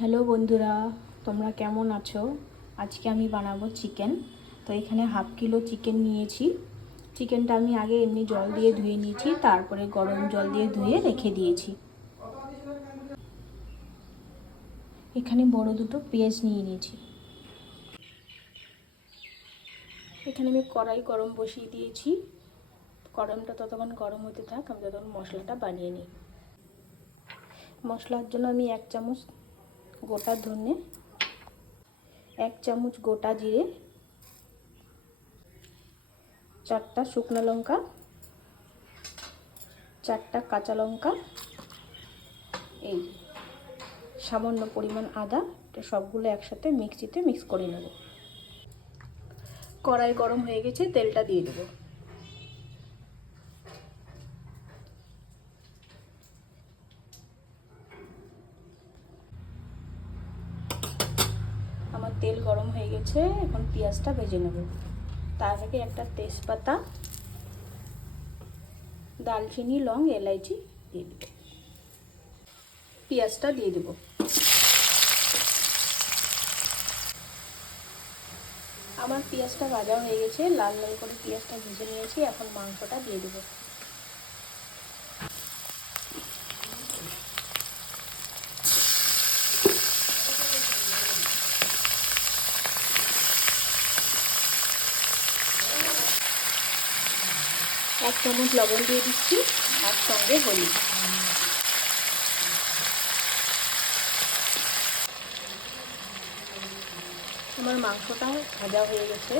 Hello বন্ধুরা, তোমরা কেমন আছো? আজকে আমি বানাবো চিকেন। তো এখানে হাফ কিলো চিকেন নিয়েছি। চিকেনটা আমি আগে এমনি জল দিয়ে ধুয়ে নিয়েছি, তারপরে গরম জল দিয়ে ধুয়ে রেখে দিয়েছি। এখানে বড় দুটো পেঁয়াজ নিয়ে নিয়েছি। এখানে আমি কড়াই গরম বসিয়ে দিয়েছি। গরমটা ততক্ষণ গরম হতে থাক, আমি ততক্ষণ মশলাটা বানিয়ে নিই। মশলার জন্য আমি 1 চামচ গোটা ধনে, 1 চামচ গোটা জিরে, 4টা শুকনো লঙ্কা, 4টা কাঁচা লঙ্কা, এই সামান্য পরিমাণ আদা, এটা সবগুলো একসাথে মিক্সিতে মিক্স করে নেব। কড়াই গরম হয়ে গেছে, তেলটা দিয়ে দেব। আমার তেল গরম হয়ে গেছে, এখন পেঁয়াজটা ভেজে নেব। তার আগে একটা তেজপাতা, দারচিনি, লং, এলাইচি দিয়ে দেব। পেঁয়াজটা দিয়ে দেব। আমার পেঁয়াজটা ভাজা হয়ে গেছে, লাল লাল করে পেঁয়াজটা ভেজে নিয়েছি। এখন মাংসটা দিয়ে দেব। এক চামচ লবণ দিয়ে দিচ্ছি, আর সঙ্গে হলুদ। আমার মাংসটা ভাজা হয়ে গেছে,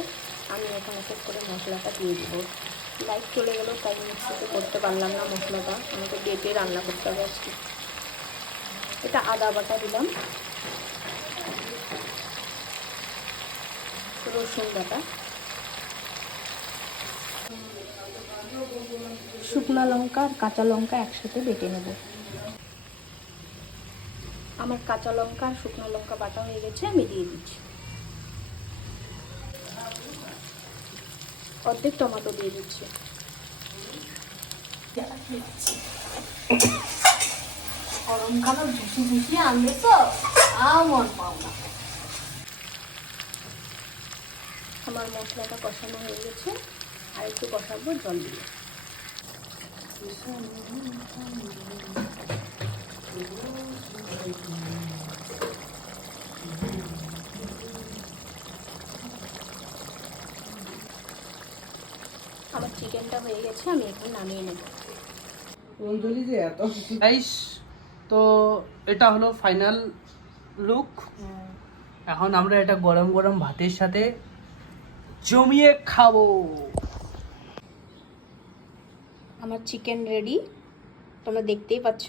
আমি এখন এক এক করে মশলাটা দিয়ে দেবো। লাইট চলে গেল, তাই মিক্সিতে করতে পারলাম না মশলাটা, আমাকে বেটে রান্না করতে হবে আজকে। এটা আদা বাটা দিলাম, রসুন বাটা, শুকনো লঙ্কা আর কাঁচা লঙ্কা একসাথে বেটে নেব। আমার কাঁচা লঙ্কা আর শুকনো লঙ্কা বাটা হয়ে গেছে, আমি দিয়ে দিচ্ছি। অর্ধেক টমেটো দিয়ে দিচ্ছি। গরমকালে ঝুঁসি ঝুঁসি আনবে তো মন পাও না। আমার মশলাটা কষানো হয়ে গেছে, আর একটু কষাবো জল দিয়ে। আমার চিকেনটা হয়ে গেছে, আমি এখন নামিয়ে নেব। গাইস, তো এটা হলো ফাইনাল লুক। এখন আমরা এটা গরম গরম ভাতের সাথে জমিয়ে খাবো। আমার চিকেন রেডি, তোমরা দেখতেই পাচ্ছ।